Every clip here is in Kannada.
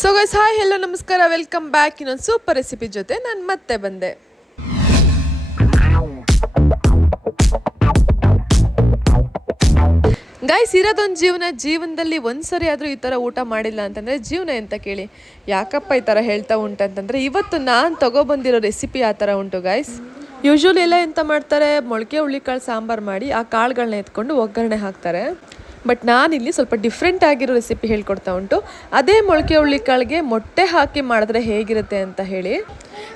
ಸೊ ಗೈಸ್ ಹಾಯ್ ಹೆಲೋ ನಮಸ್ಕಾರ ವೆಲ್ಕಮ್ ಬ್ಯಾಕ್ ಇನ್ನೊಂದು ಸೂಪರ್ ರೆಸಿಪಿ ಜೊತೆ ನಾನು ಮತ್ತೆ ಬಂದೆ. ಗೈಸ್ ಇರೋದೊಂದು ಜೀವನದಲ್ಲಿ ಒಂದ್ಸರಿ ಆದರೂ ಈ ಥರ ಊಟ ಮಾಡಿಲ್ಲ ಅಂತಂದರೆ ಜೀವನ ಅಂತ ಕೇಳಿ. ಯಾಕಪ್ಪ ಈ ಥರ ಹೇಳ್ತಾ ಉಂಟಂತಂದರೆ ಇವತ್ತು ನಾನು ತೊಗೊಬಂದಿರೋ ರೆಸಿಪಿ ಆ ಥರ ಉಂಟು ಗೈಸ್. ಯೂಶ್ವಲಿ ಎಲ್ಲ ಎಂತ ಮಾಡ್ತಾರೆ, ಮೊಳಕೆ ಹುಳ್ಳಿಕಾಳು ಸಾಂಬಾರು ಮಾಡಿ ಆ ಕಾಳುಗಳನ್ನ ಎತ್ಕೊಂಡು ಒಗ್ಗರಣೆ ಹಾಕ್ತಾರೆ. ಬಟ್ ನಾನಿಲ್ಲಿ ಸ್ವಲ್ಪ ಡಿಫ್ರೆಂಟ್ ಆಗಿರೋ ರೆಸಿಪಿ ಹೇಳ್ಕೊಡ್ತಾ ಉಂಟು. ಅದೇ ಮೊಳಕೆ ಹುಳ್ಳಿಕಾಳಿಗೆ ಮೊಟ್ಟೆ ಹಾಕಿ ಮಾಡಿದ್ರೆ ಹೇಗಿರುತ್ತೆ ಅಂತ ಹೇಳಿ.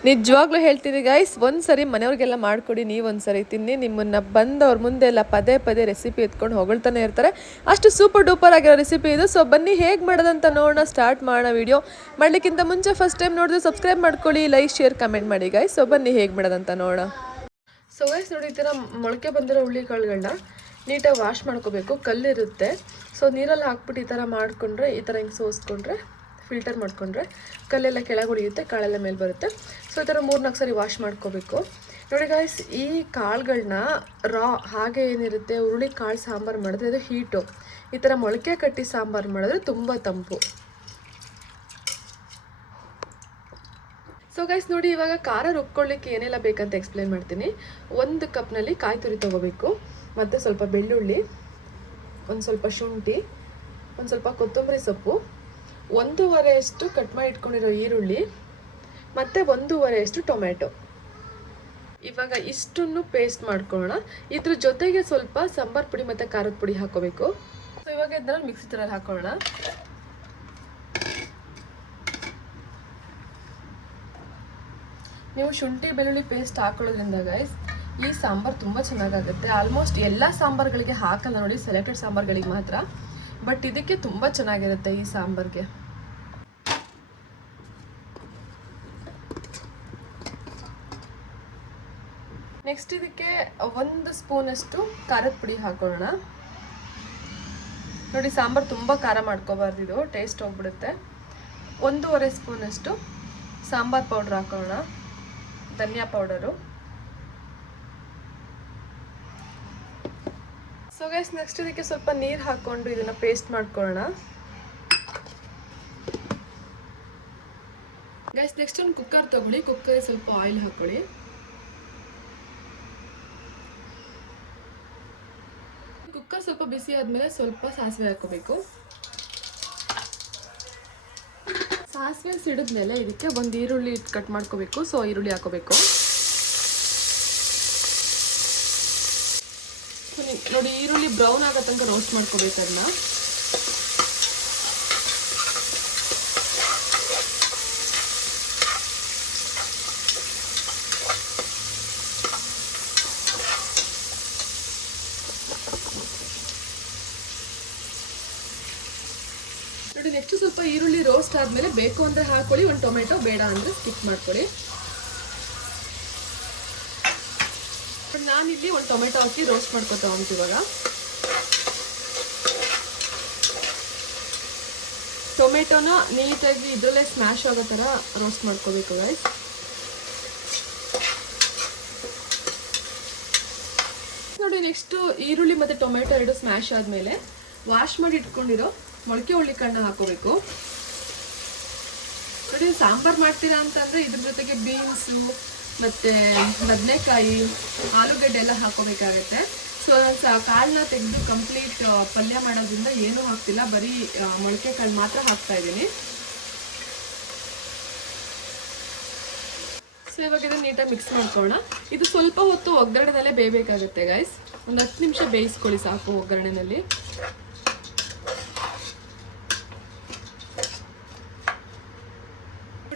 ನಿಜವಾಗ್ಲೂ ಹೇಳ್ತೀನಿ ಗೈಸ್, ಒಂದ್ಸರಿ ಮನೆಯವ್ರಿಗೆಲ್ಲ ಮಾಡಿಕೊಡಿ, ನೀವು ಒಂದ್ಸರಿ ತಿನ್ನಿ. ನಿಮ್ಮನ್ನು ಬಂದವ್ರ ಮುಂದೆ ಎಲ್ಲ ಪದೇ ಪದೇ ರೆಸಿಪಿ ಎತ್ಕೊಂಡು ಹೊಗಳ್ತಾನೆ ಇರ್ತಾರೆ. ಅಷ್ಟು ಸೂಪರ್ ಡೂಪರ್ ಆಗಿರೋ ರೆಸಿಪಿ ಇದು. ಸೊ ಬನ್ನಿ ಹೇಗೆ ಮಾಡೋದಂತ ನೋಡೋಣ, ಸ್ಟಾರ್ಟ್ ಮಾಡೋಣ ವಿಡಿಯೋ. ಮಾಡಲಿಕ್ಕಿಂತ ಮುಂಚೆ ಫಸ್ಟ್ ಟೈಮ್ ನೋಡಿದ್ರೆ ಸಬ್ಸ್ಕ್ರೈಬ್ ಮಾಡ್ಕೊಳ್ಳಿ, ಲೈಕ್ ಶೇರ್ ಕಮೆಂಟ್ ಮಾಡಿ ಗೈಸ್. ಸೊ ಬನ್ನಿ ಹೇಗೆ ಮಾಡೋದಂತ ನೋಡೋಣ. ಸೊ ಗೈಸ್ ನೋಡಿ, ಈ ಥರ ಮೊಳಕೆ ಬಂದಿರೋ ಹುಳ್ಳಿಕಾಳುಗಳನ್ನ ನೀಟಾಗಿ ವಾಶ್ ಮಾಡ್ಕೋಬೇಕು. ಕಲ್ಲಿರುತ್ತೆ, ಸೊ ನೀರಲ್ಲಿ ಹಾಕ್ಬಿಟ್ಟು ಈ ಥರ ಮಾಡಿಕೊಂಡ್ರೆ, ಈ ಥರ ಹಿಂಗೆ ಸೋಸ್ಕೊಂಡ್ರೆ, ಫಿಲ್ಟರ್ ಮಾಡಿಕೊಂಡ್ರೆ ಕಲ್ಲೆಲ್ಲ ಕೆಳಗೆ ಉಳಿಯುತ್ತೆ, ಕಾಳೆಲ್ಲ ಮೇಲೆ ಬರುತ್ತೆ. ಸೊ ಈ ಥರ 3-4 ಸರಿ ವಾಶ್ ಮಾಡ್ಕೋಬೇಕು. ನೋಡಿ ಗಾಯ್ಸ್, ಈ ಕಾಳುಗಳನ್ನ ರಾ ಹಾಗೆ ಏನಿರುತ್ತೆ, ಹುರುಳಿ ಕಾಳು ಸಾಂಬಾರು ಮಾಡಿದ್ರೆ ಅದು ಹೀಟು. ಈ ಥರ ಮೊಳಕೆ ಕಟ್ಟಿ ಸಾಂಬಾರು ಮಾಡಿದ್ರೆ ತುಂಬ ತಂಪು. ಸೊ ಗೈಸ್ ನೋಡಿ, ಇವಾಗ ಖಾರ ರುಬ್ಕೊಳ್ಳಿಕ್ಕೆ ಏನೆಲ್ಲ ಬೇಕಂತ ಎಕ್ಸ್ಪ್ಲೇನ್ ಮಾಡ್ತೀನಿ. 1 ಕಪ್ನಲ್ಲಿ ಕಾಯಿ ತುರಿ ತೊಗೋಬೇಕು, ಮತ್ತು ಸ್ವಲ್ಪ ಬೆಳ್ಳುಳ್ಳಿ, ಒಂದು ಸ್ವಲ್ಪ ಶುಂಠಿ, ಒಂದು ಸ್ವಲ್ಪ ಕೊತ್ತಂಬರಿ ಸೊಪ್ಪು, 1.5 ಕಟ್ ಮಾಡಿ ಇಟ್ಕೊಂಡಿರೋ ಈರುಳ್ಳಿ, ಮತ್ತು 1.5 ಟೊಮೆಟೊ. ಇವಾಗ ಇಷ್ಟನ್ನು ಪೇಸ್ಟ್ ಮಾಡ್ಕೊಳ್ಳೋಣ. ಇದ್ರ ಜೊತೆಗೆ ಸ್ವಲ್ಪ ಸಾಂಬಾರು ಪುಡಿ ಮತ್ತು ಖಾರದ ಪುಡಿ ಹಾಕೋಬೇಕು. ಸೊ ಇವಾಗ ಇದನ್ನ ಮಿಕ್ಸಿ ಥರಲ್ಲಿ ಹಾಕೊಳ್ಳೋಣ. ನೀವು ಶುಂಠಿ ಬೆಳ್ಳುಳ್ಳಿ ಪೇಸ್ಟ್ ಹಾಕೊಳ್ಳೋದ್ರಿಂದ ಗೈಸ್ ಈ ಸಾಂಬಾರು ತುಂಬ ಚೆನ್ನಾಗಾಗುತ್ತೆ. ಆಲ್ಮೋಸ್ಟ್ ಎಲ್ಲ ಸಾಂಬಾರುಗಳಿಗೆ ಹಾಕಲ್ಲ ನೋಡಿ, ಸೆಲೆಕ್ಟೆಡ್ ಸಾಂಬಾರುಗಳಿಗೆ ಮಾತ್ರ. ಬಟ್ ಇದಕ್ಕೆ ತುಂಬ ಚೆನ್ನಾಗಿರುತ್ತೆ ಈ ಸಾಂಬಾರಿಗೆ. ನೆಕ್ಸ್ಟ್ ಇದಕ್ಕೆ 1 ಸ್ಪೂನಷ್ಟು ಖಾರದ ಪುಡಿ ಹಾಕೊಳ್ಳೋಣ. ನೋಡಿ, ಸಾಂಬಾರು ತುಂಬ ಖಾರ ಮಾಡ್ಕೋಬಾರ್ದು, ಇದು ಟೇಸ್ಟ್ ಹೋಗ್ಬಿಡುತ್ತೆ. 1.5 ಸ್ಪೂನಷ್ಟು ಸಾಂಬಾರು ಪೌಡ್ರ್ ಹಾಕೊಳ್ಳೋಣ, ಧನಿಯಾ ಪೌಡರು. ಸೊ ಗೈಸ್ ನೆಕ್ಸ್ಟ್ ಇದಕ್ಕೆ ಸ್ವಲ್ಪ ನೀರು ಹಾಕ್ಕೊಂಡು ಇದನ್ನು ಪೇಸ್ಟ್ ಮಾಡ್ಕೊಳ್ಳೋಣ. ಗೈಸ್ ನೆಕ್ಸ್ಟ್ ಒಂದು ಕುಕ್ಕರ್ ತಗೊಳ್ಳಿ, ಕುಕ್ಕರಿಗೆ ಸ್ವಲ್ಪ ಆಯಿಲ್ ಹಾಕೊಳ್ಳಿ. ಕುಕ್ಕರ್ ಸ್ವಲ್ಪ ಬಿಸಿ ಆದಮೇಲೆ ಸ್ವಲ್ಪ ಸಾಸಿವೆ ಹಾಕೋಬೇಕು. ಸಾಸಿವೆ ಸಿಡಿದ್ಮೇಲೆ ಇದಕ್ಕೆ ಒಂದು ಈರುಳ್ಳಿ ಕಟ್ ಮಾಡ್ಕೋಬೇಕು. ಸೊ ಈರುಳ್ಳಿ ಹಾಕೋಬೇಕು. ನೋಡಿ, ಈರುಳ್ಳಿ ಬ್ರೌನ್ ಆಗೋ ತನಕ ರೋಸ್ಟ್ ಮಾಡ್ಕೋಬೇಕು ಅದನ್ನ. ನೋಡಿ, ನೆಕ್ಸ್ಟ್ ಸ್ವಲ್ಪ ಈರುಳ್ಳಿ ರೋಸ್ಟ್ ಆದಮೇಲೆ ಬೇಕು ಅಂದರೆ ಹಾಕೊಳ್ಳಿ, ಒಂದು ಟೊಮೆಟೊ, ಬೇಡ ಅಂದರೆ ಸ್ಕಿಪ್ ಮಾಡ್ಕೊಳ್ಳಿ. ನಾನಿಲ್ಲಿ ಒಂದು ಟೊಮೆಟೊ ಹಾಕಿ ರೋಸ್ಟ್ ಮಾಡ್ಕೊತಾ ಉಂಟು. ಇವಾಗ ಟೊಮೆಟೊನ ನೀಟಾಗಿ ಇದರಲ್ಲೇ ಸ್ಮ್ಯಾಶ್ ಆಗೋ ಥರ ರೋಸ್ಟ್ ಮಾಡ್ಕೋಬೇಕು ಗೈಸ್. ನೋಡಿ, ನೆಕ್ಸ್ಟು ಈರುಳ್ಳಿ ಮತ್ತು ಟೊಮೆಟೊ ಎರಡು ಸ್ಮ್ಯಾಶ್ ಆದಮೇಲೆ ವಾಶ್ ಮಾಡಿ ಇಟ್ಕೊಂಡಿರೋ ಮೊಳಕೆ ಹುಳ್ಳಿಕಾಳನ್ನ ಹಾಕೋಬೇಕು. ನೋಡಿ, ಸಾಂಬಾರು ಮಾಡ್ತೀರಾ ಅಂತಂದರೆ ಇದ್ರ ಜೊತೆಗೆ ಬೀನ್ಸು ಮತ್ತು ಬದನೆಕಾಯಿ, ಆಲೂಗಡ್ಡೆ ಎಲ್ಲ ಹಾಕೋಬೇಕಾಗತ್ತೆ. ಸೊ ಕಾಳನ್ನ ತೆಗೆದು ಕಂಪ್ಲೀಟ್ ಪಲ್ಯ ಮಾಡೋದ್ರಿಂದ ಏನೂ ಹಾಕ್ತಿಲ್ಲ, ಬರೀ ಮೊಳಕೆ ಕಾಳು ಮಾತ್ರ ಹಾಕ್ತಾ ಇದ್ದೀನಿ. ಸೊ ಇವಾಗ ಇದನ್ನು ನೀಟಾಗಿ ಮಿಕ್ಸ್ ಮಾಡ್ಕೊಳ್ಳೋಣ. ಇದು ಸ್ವಲ್ಪ ಹೊತ್ತು ಒಗ್ಗರಣೆನಲ್ಲೇ ಬೇಯಬೇಕಾಗುತ್ತೆ ಗೈಸ್. ಒಂದು 10 ನಿಮಿಷ ಬೇಯಿಸ್ಕೊಳ್ಳಿ ಸಾಕು ಒಗ್ಗರಣೆನಲ್ಲಿ.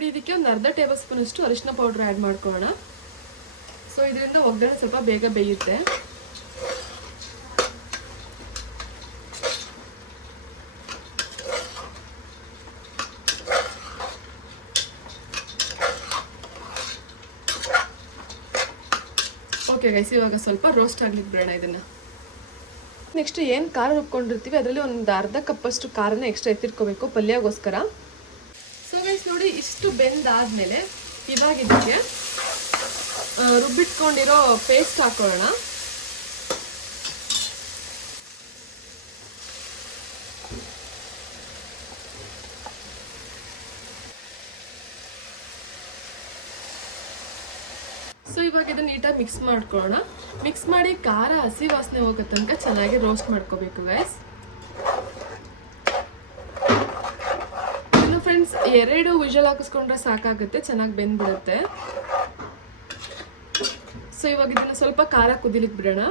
ಇದಕ್ಕೆ ಒಂದು 1/2 ಟೇಬಲ್ ಸ್ಪೂನ್ ಅಷ್ಟು ಅರಿಶಿನ ಪೌಡರ್ ಆ್ಯಡ್ ಮಾಡ್ಕೊಳ್ಳೋಣ. ಸೊ ಇದರಿಂದ ಒಗ್ಗರಣೆ ಸ್ವಲ್ಪ ಬೇಗ ಬೇಯುತ್ತೆ. ಓಕೆ ಗೈಸ್, ಇವಾಗ ಸ್ವಲ್ಪ ರೋಸ್ಟ್ ಆಗ್ಲಿಕ್ಕೆ ಬಿಡೋಣ ಇದನ್ನು. ನೆಕ್ಸ್ಟ್ ಏನು ಖಾರ ರುಬ್ಕೊಂಡಿರ್ತೀವಿ ಅದರಲ್ಲಿ ಒಂದು 1/2 ಕಪ್ಪಷ್ಟು ಖಾರನ ಎಕ್ಸ್ಟ್ರಾ ಎತ್ತಿಟ್ಕೋಬೇಕು ಪಲ್ಯಗೋಸ್ಕರ. ಸೊ ಗೈಸ್ ನೋಡಿ, ಇಷ್ಟು ಬೆಂದಾದ್ಮೇಲೆ ಇವಾಗ ಇದಕ್ಕೆ ರುಬ್ಬಿಟ್ಕೊಂಡಿರೋ ಪೇಸ್ಟ್ ಹಾಕೊಳ್ಳೋಣ. ಸೊ ಇವಾಗ ಇದನ್ನ ನೀಟಾಗಿ ಮಿಕ್ಸ್ ಮಾಡ್ಕೊಳ್ಳೋಣ. ಮಿಕ್ಸ್ ಮಾಡಿ ಖಾರ ಹಸಿ ವಾಸನೆ ಹೋಗೋ ತನಕ ಚೆನ್ನಾಗಿ ರೋಸ್ಟ್ ಮಾಡ್ಕೋಬೇಕು ಗೈಸ್. ಇನ್ನು ಫ್ರೆಂಡ್ಸ್ 2 ವಿಷಲ್ ಹಾಕಿಸ್ಕೊಂಡ್ರೆ ಸಾಕಾಗುತ್ತೆ, ಚೆನ್ನಾಗಿ ಬೆಂದ್ಬಿಡುತ್ತೆ. ಸೊ ಇವಾಗ ಇದನ್ನ ಸ್ವಲ್ಪ ಖಾರ ಕುದಿಲಿಕ್ಕೆ ಬಿಡೋಣ.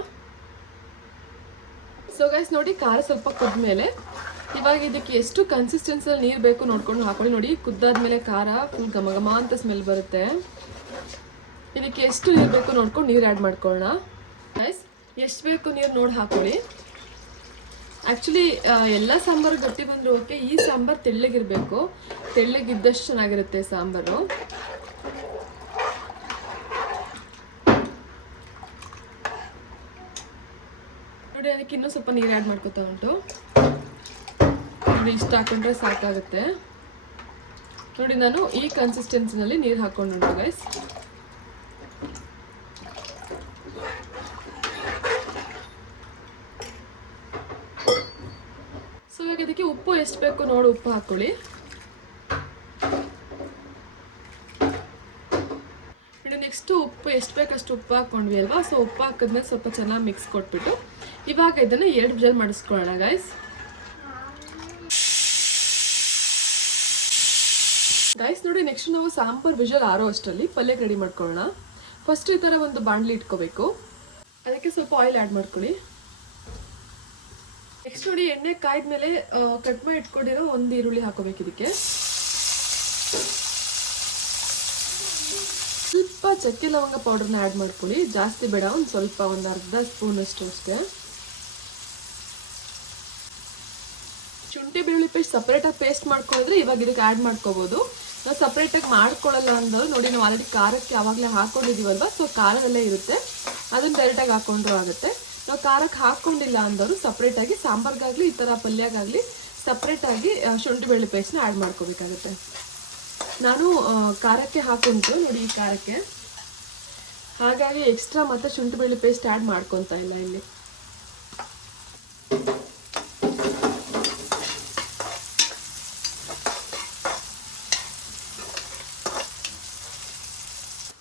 ಸೊ ಗೈಸ್ ನೋಡಿ, ಖಾರ ಸ್ವಲ್ಪ ಕುದ್ಮೇಲೆ ಇವಾಗ ಇದಕ್ಕೆ ಎಷ್ಟು ಕನ್ಸಿಸ್ಟೆನ್ಸಿಯಲ್ಲಿ ನೀರು ಬೇಕು ನೋಡ್ಕೊಂಡು ಹಾಕೊಳ್ಳಿ. ನೋಡಿ, ಕುದ್ದಾದ್ಮೇಲೆ ಖಾರ ಫುಲ್ ಘಮ ಘಮ ಅಂತ ಸ್ಮೆಲ್ ಬರುತ್ತೆ. ಇದಕ್ಕೆ ಎಷ್ಟು ನೀರು ಬೇಕು ನೋಡ್ಕೊಂಡು ನೀರು ಆ್ಯಡ್ ಮಾಡ್ಕೊಳ್ಳೋಣ ಗೈಸ್. ಎಷ್ಟು ಬೇಕು ನೀರು ನೋಡಿ ಹಾಕೊಳ್ಳಿ. ಆ್ಯಕ್ಚುಲಿ ಎಲ್ಲ ಸಾಂಬಾರು ಗಟ್ಟಿ ಬಂದರೂ ಓಕೆ, ಈ ಸಾಂಬಾರು ತೆಳ್ಳಗಿರಬೇಕು. ತೆಳ್ಳಗಿದ್ದಷ್ಟು ಚೆನ್ನಾಗಿರುತ್ತೆ ಸಾಂಬಾರು. ನೋಡಿ, ಅದಕ್ಕೆ ಇನ್ನೂ ಸ್ವಲ್ಪ ನೀರು ಆ್ಯಡ್ ಮಾಡ್ಕೊತಾ ಉಂಟು. ಇಷ್ಟ ಹಾಕೊಂಡ್ರೆ ಸಾಕಾಗುತ್ತೆ. ನೋಡಿ, ನಾನು ಈ ಕನ್ಸಿಸ್ಟೆನ್ಸಿನಲ್ಲಿ ನೀರು ಹಾಕೊಂಡು ಗೈಸ್. ಸೊ ಇವಾಗ ಇದಕ್ಕೆ ಉಪ್ಪು ಎಷ್ಟು ಬೇಕು ನೋಡಿ ಉಪ್ಪು ಹಾಕೊಳ್ಳಿ. ನೆಕ್ಸ್ಟ್ ಉಪ್ಪು ಎಷ್ಟು ಬೇಕಷ್ಟು ಉಪ್ಪು ಹಾಕೊಂಡ್ವಿ ಅಲ್ವಾ. ಸೊ ಉಪ್ಪು ಹಾಕಿದ್ಮೇಲೆ ಸ್ವಲ್ಪ ಚೆನ್ನಾಗಿ ಮಿಕ್ಸ್ ಕೊಟ್ಬಿಟ್ಟು ಇವಾಗ ಇದನ್ನು 2 ವಿಷಲ್ ಮಾಡಿಸ್ಕೊಳ್ಳೋಣ ಗೈಸ್. ನೋಡಿ, ನೆಕ್ಸ್ಟ್ ನಾವು ಸಾಂಬಾರ್ ವಿಷಲ್ ಆರೋ ಅಷ್ಟರಲ್ಲಿ ಪಲ್ಯಕ್ಕೆ ರೆಡಿ ಮಾಡ್ಕೊಳ್ಳೋಣ. ಫಸ್ಟ್ ಈ ಥರ ಒಂದು ಬಾಣಲಿ ಇಟ್ಕೋಬೇಕು. ಅದಕ್ಕೆ ಸ್ವಲ್ಪ ಆಯಿಲ್ ಆ್ಯಡ್ ಮಾಡ್ಕೊಳ್ಳಿ. ನೆಕ್ಸ್ಟ್ ನೋಡಿ, ಎಣ್ಣೆ ಕಾಯ್ದ್ಮೇಲೆ ಕಟ್ ಮಾಡಿ ಇಟ್ಕೊಂಡಿರೋ 1 ಈರುಳ್ಳಿ ಹಾಕೋಬೇಕು. ಇದಕ್ಕೆ ಸ್ವಲ್ಪ ಚಕ್ಕೆ ಲವಂಗ ಪೌಡರ್ನ ಆ್ಯಡ್ ಮಾಡ್ಕೊಳ್ಳಿ. ಜಾಸ್ತಿ ಬೇಡ, ಒಂದು ಸ್ವಲ್ಪ, ಒಂದು ಅರ್ಧ ಸ್ಪೂನಷ್ಟು ಅಷ್ಟೇ. ಶುಂಠಿ ಬೆಳ್ಳುಳ್ಳಿ ಪೇಸ್ಟ್ ಸಪ್ರೇಟಾಗಿ ಪೇಸ್ಟ್ ಮಾಡ್ಕೊಂಡಿದ್ರೆ ಇವಾಗ ಇದಕ್ಕೆ ಆ್ಯಡ್ ಮಾಡ್ಕೋಬೋದು. ನಾವು ಸಪ್ರೇಟಾಗಿ ಮಾಡ್ಕೊಳ್ಳಲ್ಲ ಅಂದವರು ನೋಡಿ, ನಾವು ಆಲ್ರೆಡಿ ಖಾರಕ್ಕೆ ಆವಾಗಲೇ ಹಾಕ್ಕೊಂಡಿದ್ದೀವಲ್ವ. ಸೊ ಖಾರದಲ್ಲೇ ಇರುತ್ತೆ, ಅದನ್ನು ಡೈರೆಕ್ಟಾಗಿ ಹಾಕ್ಕೊಂಡ್ರೂ ಆಗುತ್ತೆ. ನಾವು ಖಾರಕ್ಕೆ ಹಾಕ್ಕೊಂಡಿಲ್ಲ ಅಂದವರು ಸಪ್ರೇಟಾಗಿ ಸಾಂಬಾರ್ಗಾಗಲಿ ಈ ಥರ ಪಲ್ಯಗಾಗಲಿ ಸಪ್ರೇಟಾಗಿ ಶುಂಠಿ ಬೆಳ್ಳುಳ್ಳಿ ಪೇಸ್ಟ್ನ ಆ್ಯಡ್ ಮಾಡ್ಕೋಬೇಕಾಗುತ್ತೆ. ನಾನು ಖಾರಕ್ಕೆ ಹಾಕೊಂತು ನೋಡಿ, ಈ ಖಾರಕ್ಕೆ, ಹಾಗಾಗಿ ಎಕ್ಸ್ಟ್ರಾ ಮತ್ತೆ ಶುಂಠಿ ಬೆಳ್ಳುಳ್ಳಿ ಪೇಸ್ಟ್ ಆ್ಯಡ್ ಮಾಡ್ಕೊತಾ ಇಲ್ಲ ಇಲ್ಲಿ.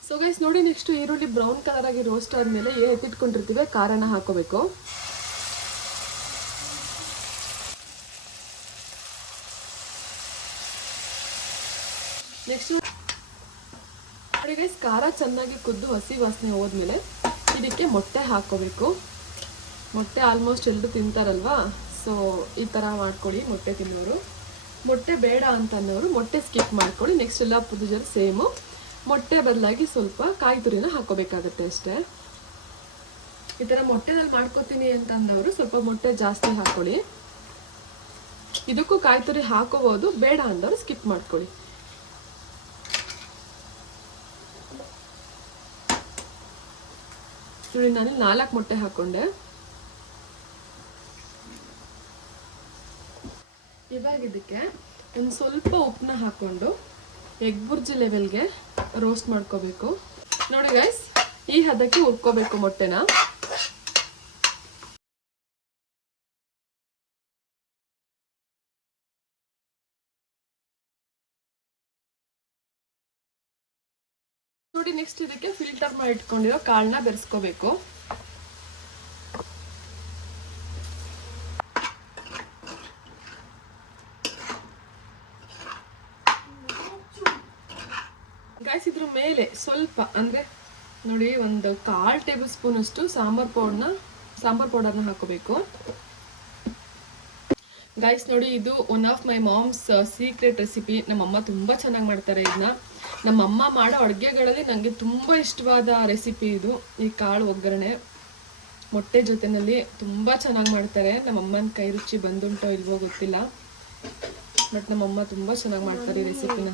ಸೊ ಗೈಸ್ ನೋಡಿ, ನೆಕ್ಸ್ಟ್ ಈರುಳ್ಳಿ ಬ್ರೌನ್ ಕಲರ್ ಆಗಿ ರೋಸ್ಟ್ ಆದಮೇಲೆ ಎತ್ತಿಟ್ಕೊಂಡಿರ್ತೀವಿ ಖಾರನ ಹಾಕೋಬೇಕು. ನೆಕ್ಸ್ಟ್ ನೋಡಿ ಗೈಸ್, ಖಾರ ಚೆನ್ನಾಗಿ ಕುದ್ದು ಹಸಿ ವಾಸನೆ ಹೋದ್ಮೇಲೆ ಇದಕ್ಕೆ ಮೊಟ್ಟೆ ಹಾಕೋಬೇಕು. ಮೊಟ್ಟೆ ಆಲ್ಮೋಸ್ಟ್ ಎಲ್ಲರೂ ತಿಂತಾರಲ್ವಾ. ಸೊ ಈ ಥರ ಮಾಡ್ಕೊಳ್ಳಿ ಮೊಟ್ಟೆ ತಿನ್ನೋರು. ಮೊಟ್ಟೆ ಬೇಡ ಅಂತ ಅನ್ನೋರು ಮೊಟ್ಟೆ ಸ್ಕಿಪ್ ಮಾಡ್ಕೊಳ್ಳಿ. ನೆಕ್ಸ್ಟ್ ಎಲ್ಲ ಪ್ರೊಸೀಜರ್ ಸೇಮು. ಮೊಟ್ಟೆ ಬದಲಾಗಿ ಸ್ವಲ್ಪ ಕಾಯಿ ತುರಿನ ಹಾಕೋಬೇಕಾಗತ್ತೆ ಅಷ್ಟೇ. ಈ ಥರ ಮೊಟ್ಟೆನಲ್ಲಿ ಮಾಡ್ಕೋತೀನಿ ಅಂತ ಅಂದವರು ಸ್ವಲ್ಪ ಮೊಟ್ಟೆ ಜಾಸ್ತಿ ಹಾಕೊಳ್ಳಿ. ಇದಕ್ಕೂ ಕಾಯಿ ತುರಿ ಹಾಕೋಬೋದು, ಬೇಡ ಅಂದವರು ಸ್ಕಿಪ್ ಮಾಡ್ಕೊಳ್ಳಿ. ನೋಡಿ, ನಾನು 4 ಮೊಟ್ಟೆ ಹಾಕೊಂಡೆ. ಇವಾಗ ಇದಕ್ಕೆ ಒಂದು ಸ್ವಲ್ಪ ಉಪ್ಪನ್ನ ಹಾಕೊಂಡು ಎಗ್ ಬುರ್ಜಿ ಲೆವೆಲ್ಗೆ ರೋಸ್ಟ್ ಮಾಡ್ಕೋಬೇಕು. ನೋಡಿ ಗೈಸ್, ಈ ಹದಕ್ಕೆ ಹುರ್ಕೋಬೇಕು ಮೊಟ್ಟೆನ. ನೋಡಿ, ನೆಕ್ಸ್ಟ್ ಇದಕ್ಕೆ ಫಿಲ್ಟರ್ ಮಾಡಿ ಇಟ್ಕೊಂಡಿರೋ ಕಾಳನ್ನ ಬೆರೆಸ್ಕೋಬೇಕು. ಗೈಸ್, ಇದ್ರ ಮೇಲೆ ಸ್ವಲ್ಪ ಅಂದರೆ ನೋಡಿ, ಒಂದು 1/4 ಟೇಬಲ್ ಸ್ಪೂನ್ ಅಷ್ಟು ಸಾಂಬಾರ್ ಪೌಡರ್ನ ಹಾಕೋಬೇಕು. ಗೈಸ್ ನೋಡಿ, ಇದು one of my moms secret recipe. ನಮ್ಮಮ್ಮ ತುಂಬ ಚೆನ್ನಾಗಿ ಮಾಡ್ತಾರೆ ಇದನ್ನ. ನಮ್ಮಮ್ಮ ಮಾಡೋ ಅಡುಗೆಗಳಲ್ಲಿ ನನಗೆ ತುಂಬ ಇಷ್ಟವಾದ ರೆಸಿಪಿ ಇದು. ಈ ಕಾಳು ಒಗ್ಗರಣೆ ಮೊಟ್ಟೆ ಜೊತೆಯಲ್ಲಿ ತುಂಬ ಚೆನ್ನಾಗಿ ಮಾಡ್ತಾರೆ. ನಮ್ಮಮ್ಮನ ಕೈ ರುಚಿ ಬಂದುಂಟೋ ಇಲ್ವೋ ಗೊತ್ತಿಲ್ಲ, ಬಟ್ ನಮ್ಮಮ್ಮ ತುಂಬ ಚೆನ್ನಾಗಿ ಮಾಡ್ತಾರೆ ಈ ರೆಸಿಪಿನ.